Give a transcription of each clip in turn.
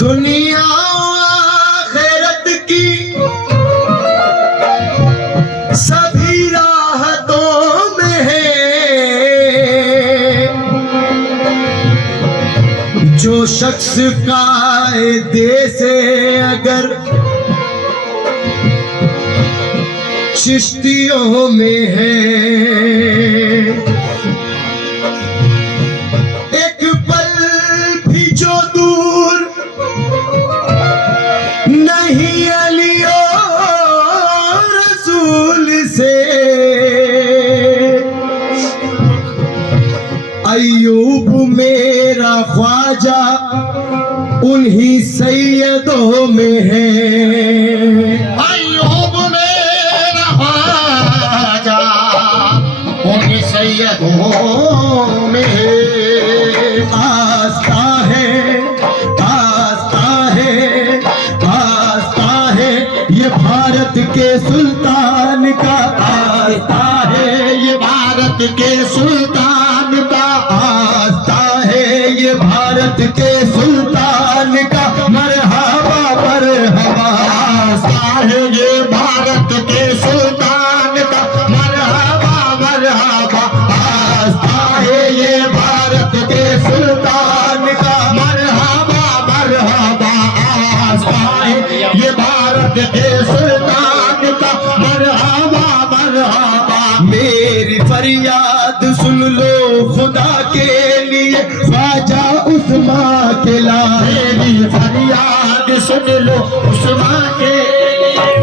दुनिया आखिरत की सभी राहतों में है। जो शख्स कायदे से अगर चिश्तियों में है, एक पल भी जो दूर नहीं अली और रसूल से, अय्यूब मेरा ख्वाजा उन्हीं सैयदों में है। अय्यूब मेरा ख्वाजा उन्हीं सैयदों में है। आस्था है, आस्था है, आस्था है ये भारत के सुल्तान का, आस्था है ये भारत के सुल्तान का, आस्था है ये भारत के सुल्तान का। मरहबा मरहबा, आस्था है ये भारत के सुल्तान का। मरहबा मरहबा, आस्था है ये भारत के सुल्तान का। मरहबा मरहबा, आस्था है ये भारत के सुल्तान का। मरहबा मरहबा। मेरी फरियाद सुन लो खुदा के लिए, ख्वाजा उस्मा के लाल। मेरी फरियाद सुन लो उस्मा के,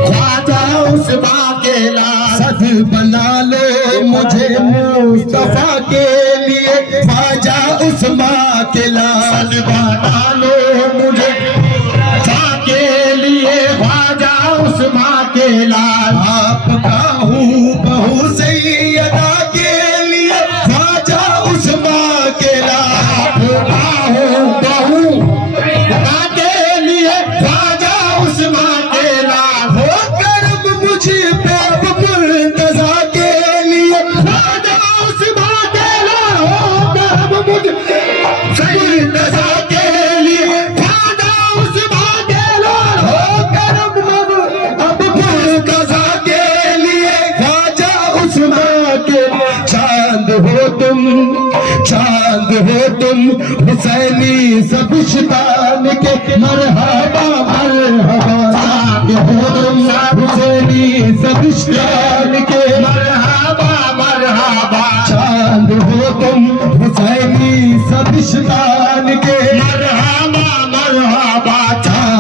ख्वाजा उस्मा के लाल। सद बना लो मुझे मुस्तफा के लिए, ख्वाजा उस्मा के लाल। सद बना लो मुझे मुस्तफा के लिए, ख्वाजा उस्मा के लाल। आपका हूँ बहु सैयदा के लिए, ख्वाजा उस्मा के लाल। बहू के लिए ख्वाजा उस्मा के लाल। हो करम मुझे पे अब मुर्तजा के लिए, ख्वाजा उस्मा के लाल। हो करम मुझे मुर्तजा के लिए, ख्वाजा उस्मा के लाल। हो करम अब मुर्तजा के लिए, ख्वाजा उस्मा के लिए। चांद हो तुम, चांद हो तुम हुसैनी सबिश्तान के, मरहबा मरहबा। चांद हो तुम हुसैनी सबिश्तान के, मरहबा मरहबा। चांद हो तुम हुसैनी सबिश्तान के। मरहबा मरहबा।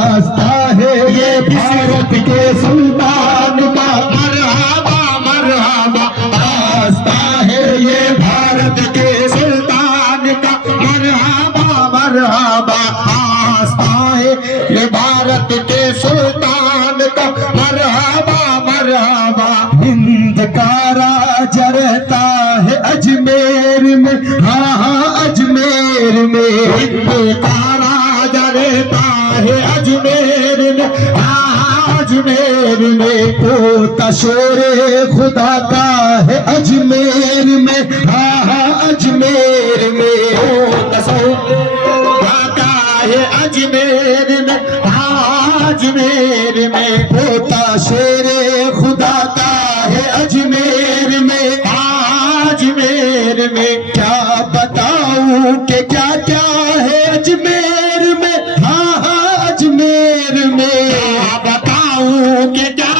आस्था है ये भारत के सुल्तान का, मरहबा मरहबा। आस्था है ये भारत के सुल्तान का। मरहबा मरहबा। आस्था है ये भारत के सुल्तान का। मरहबा मरहबा। हिंद का राजा रहता है अजमेर में, हाँ हाँ अजमेर में। हिंद का राजा रहता है अजमेर में, हाँ अजमेर में। पोता शोरे खुदा का है अजमेर में, हाँ हाँ अजमेर में। गाता है अजमेर में, हाँ अजमेर में। पोता शेरे खुदा का है अजमेर में, हाँ अजमेर में। क्या बताऊं कि क्या क्या है अजमेर में, हाँ हाँ अजमेर में। क्या बताऊं कि क्या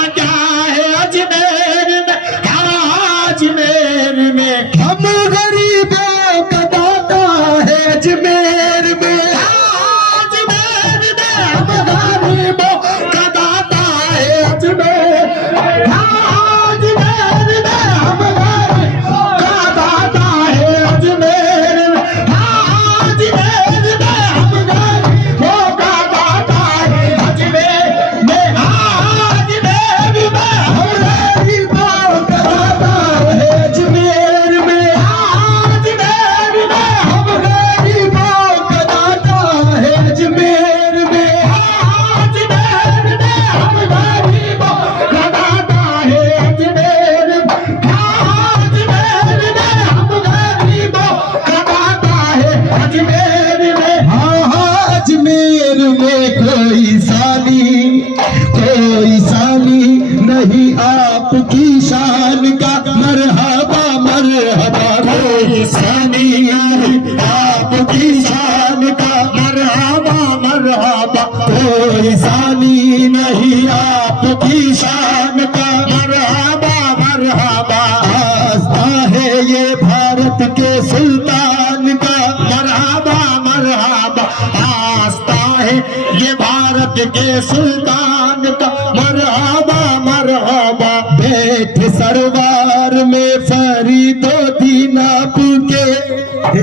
नहीं आपकी शान का, मरहबा मरहबा। कोई सानी नहीं आपकी शान का, मरहबा मरहबा। कोई सानी नहीं आपकी शान का, मरहबा मरहबा। आस्था है ये भारत के सुल्तान का, मरहबा मरहबा। आस्था है ये भारत के सुल्तान का, मरहबा मरहबा। बैठे सरवार में फरीदोदीन आपके,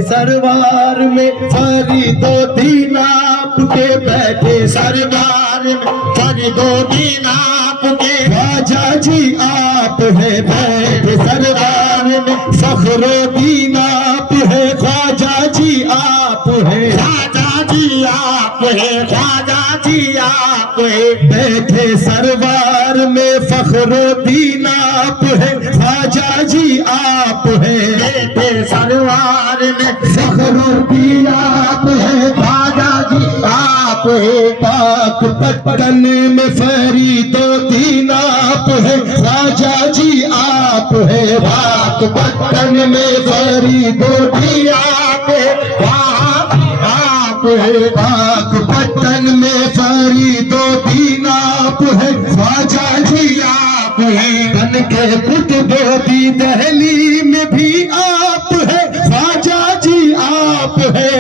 सरवार में फरीदोदीन आपके। बैठे सरवार में फरीदोदीन आपके। ख्वाजा जी आप है बैठे सरवार में, फखरुद्दीन आप है। ख्वाजा जी आप है, ख्वाजा जी आप है, ख्वाजा जी आप है। बैठे सरवार में फखरुद्दीन आप है, ख्वाजा जी आप है। बैठे सरवार में फखरुद्दीन आप है, ख्वाजा जी आप है। पाक पत्तन में फरीदोदीन आप है, ख्वाजा जी आप है। पाक पत्तन में फरीदोदीन आप है, आप है। पाक पत्तन में फरीदोदीन आप है, ख्वाजा जी आप है। बन के कुतुबुद्दीन दहली में भी आप है, ख्वाजा जी आप है।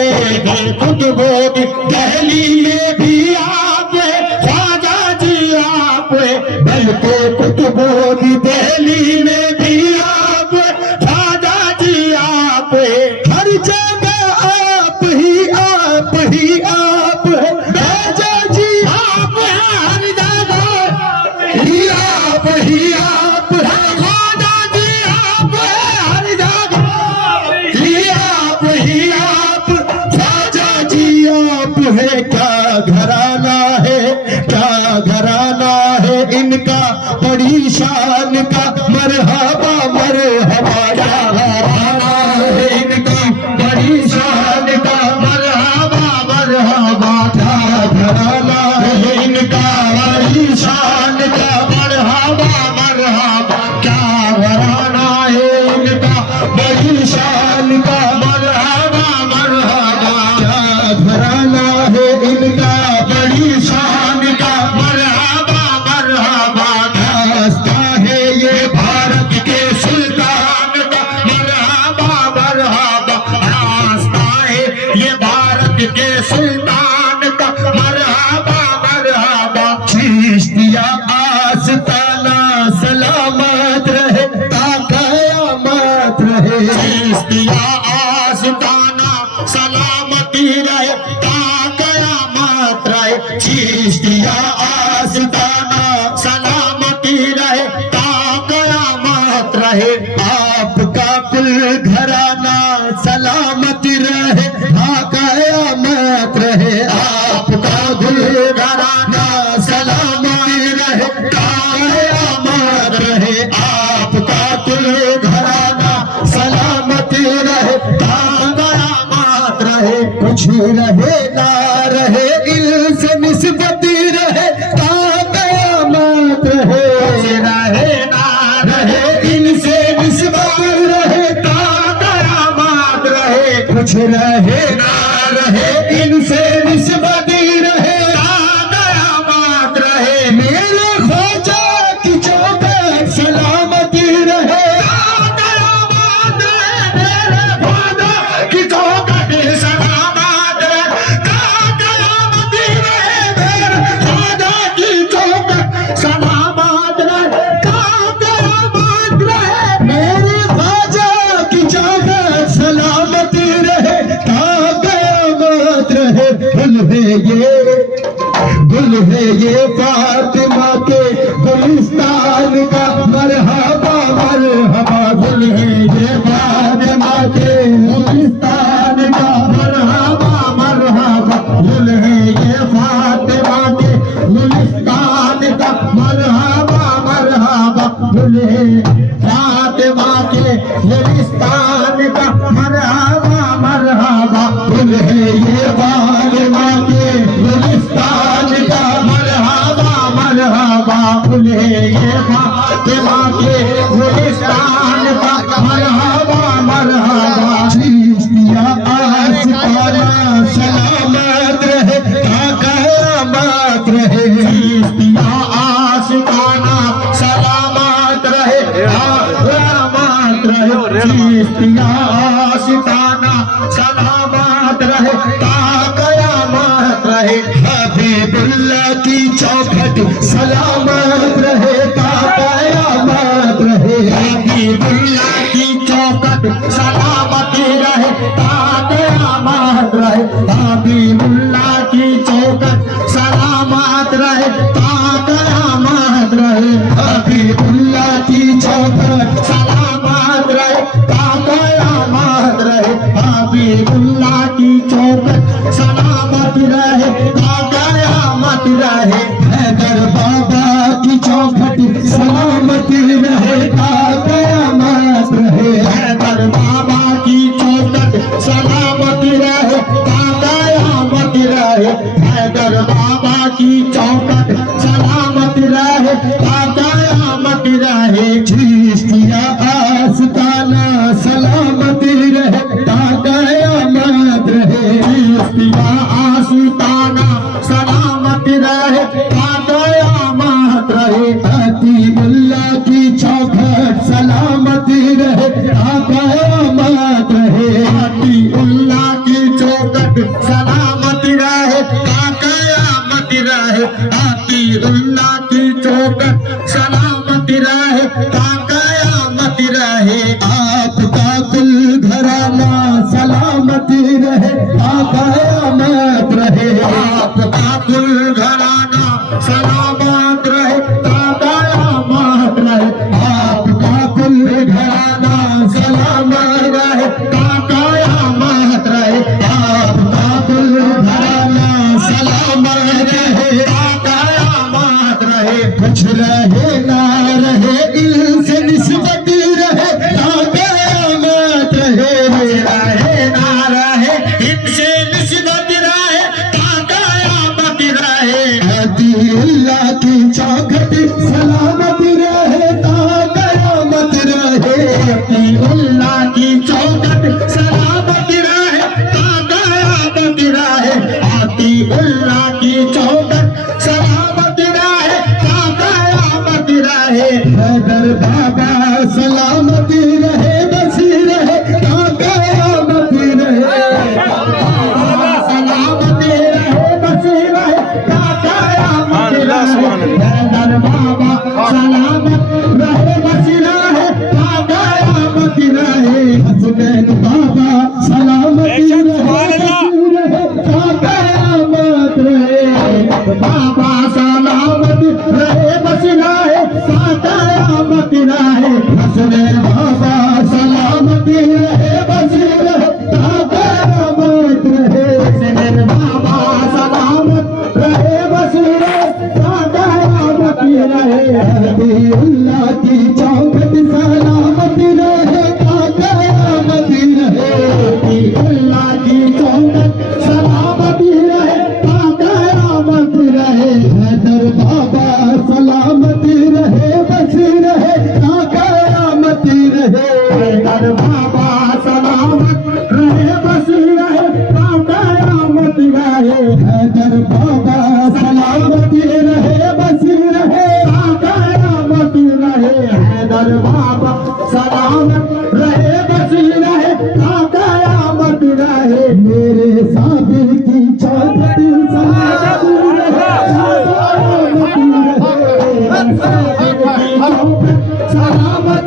कुतुबुद्दीन दहली में भी आप है, ख्वाजा जी आप है। बल्कि कुतुबुद्दीन दहली में भी आप है, ख्वाजा जी आप है। हर जगह आप ही आप ही आप है, ख्वाजा जी आप है। हर जगह ही आप ही आप है, ख्वाजा जी आप है। हर जगह ही आप ही आप, ख्वाजा जी आप है। क्या घराना है, क्या घराना है इनका, बड़ी शान का, मरहबा मरहबा। क्या घराना है इनका, बड़ी शान का, मरहबा मरहबा। क्या घराना है इनका, बड़ी शान का, मरहबा मरहबा। क्या घराना है इनका, बड़ी शान का, मरहबा मरहबा। क्या घराना है इनका, बड़ी शान का, मरहबा मरहबा। आस्था है ये भारत के सुल्तान का, मरहबा मरहबा। आस्था है ये भारत के सुल्तान का, मरहबा मरहबा। चिश्तिया आस्ताना सलामत रहे, ता क़यामत रहे। चिश्तिया आस्ताना सलामती रहे, ता क़यामत रहे। चिश्तिया आस्ताना सलामती रहे, ता क़यामत रहे। आपका कुल घराना सलामती रहे, ता क़यामत रहे। आपका कुल घराना सलामती रहे, ता क़यामत रहे। आपका कुल घराना सलामती रहे, ता क़यामत रहे। कुछ रहे ना रहे, इल से निस्बती रहे, ता क़यामत रहे। कुछ रहे ना रहे, इल से निस्बत रहे, ता क़यामत रहे। कुछ रहे ना रहे, इनसे निस्बत रहे, ता क़यामत रहे। मेरे ख्वाजा की चौखट सलामती रहे, ता क़यामत रहे। मेरे ख्वाजा की चौखट सलामत रहे, ता क़यामत रहे। मेरे ख्वाजा की चौखट सलामत रहे, ता क़यामत रहे। मेरे ख्वाजा की चौखट सलामती रहे, ता क़यामत रहे। गुल है ये फातिमा के गुलिस्तान का, मरहबा मरहबा। गुल है ये फातिमा के गुलिस्तान का, मरहबा मरहबा। गुल है ये फातिमा के गुलिस्तान का, मरहबा मरहबा। गुल है फातिमा के गुलिस्तान का, मरहबा मरहबा। गुल है ये फातिमा के गुलिस्तान का, मरहबा मरहबा। उन्हें ये फातिमा के गुलिस्तान का मरहबा मरहबा। चिश्तिया आशिकाना सलामत रहे ता कयामत रहे। चिश्तिया आशिकाना सलामत रहे ता कयामत रहे। चिश्तिया आशिकाना सलामत रहे ता कयामत रहे। हबीबुल्लाह की चौखट सलामत रहे ता कयामत रहे। हबीबुल्लाह की चौखट सलामती रहे ता कयामत रहे। हबीबुल्लाह की चौखट सलामत रहे ता कयामत रहे। हबीबुल्लाह की चौखट सलामत रहे ता कयामत रहे। हबीबुल्लाह की चौखट सलामत रहे ता कयामत रहे। हैदर बाबा की चौखट सलामत रहे ता कयामत रहे। हैदर बाबा की चौखट सलामत रहे ता कयामत रहे। हैदर बाबा की चौखट सलामत रहे ता कयामत रहे। चिश्तिया आस्ताना सलामत रहे ता कयामत रहे। चिश्तिया आस्ताना सलामत रहे ता कयामत रहे। अतीमुल्लाह की चौखट सलामत रहे ता कयामत रहे। अतीउल्लाह की चौखट सलामत रहे ता कयामत रहे। अतीउल्लाह की चौखट सलामत रहे ता कयामत रहे। आपका कुल घराना सलामत रहे ता कयामत रहे। आपका कुल घराना सलामत रहे ता कयामत रहे। आपका कुल घराना सलामत रहे ता कयामत रहे। आपका कुल घराना सलामत रहे ता कयामत रहे। कुछ रहे ना रहे इनसे निस्बत रहे ता कयामत रहे। रहे ना रहे इनसे निस्बत रहे ता कयामत रहे। अतीउल्लाह की चौखट सलामत रहे ता कयामत रहे। अतीउल्लाह की चौखट सलामत रहे ता कयामत रहे। अतीउल्लाह की चौखट सलामत रहे ता कयामत रहे। हैदर बाबा सलामत रहे बस रहे ता कयामत रहे। सलामत रहे बस रहे ता कयामत रहे। हैदर बाबा सलामत रहे बस रहे ता कयामत रहे। हसनैन बाबा सलामत रहे बस रहे ता कयामत रहे। बाबा सलामत रहे बस रहे ता कयामत रहे। हसनैन बाबा सलामत रहे बस रहे ता कयामत रहे। हसनैन बाबा सलामत रहे बस रहे ता कयामत रहे। अतीउल्लाह की चौखट सलामत रहे ता कयामत रहे। अतीउल्लाह की चौखट सलामत रहे ता कयामत रहे। हैदर बाबा सलामत रहे बस रहे ता कयामत रहे। हैदर बाबा सलामत रहे बस रहे ता कयामत रहे। हैदर बाबा सलामत रहे बस रहे ता कयामत रहे। हैदर बाबा सलामत रहे बस रहे ता कयामत रहे। मेरे साबिर की चौखट सलामत रहे ता कयामत रहे। सलामत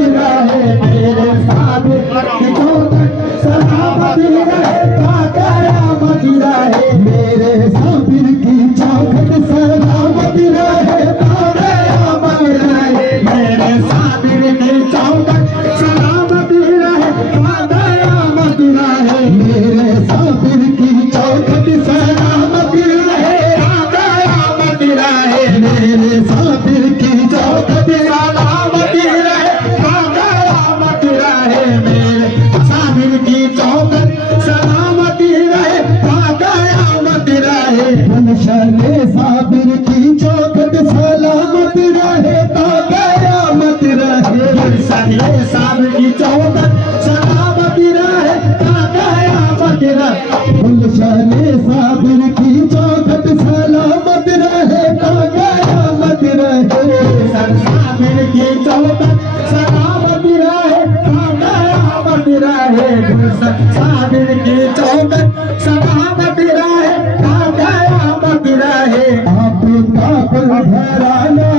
रहे मेरे साबिर की चौखट सलामत रहे ता कयामत रहे। मेरे साबिर की चौखट सलामत रहे ता कयामत रहे। मेरे साबिर की चौखट सलामत रहे ता कयामत रहे। मेरे साबिर की चौखट सलामत रहे ता कयामत रहे। सलामत रहे, कयामत रहे। आपका कुल घराना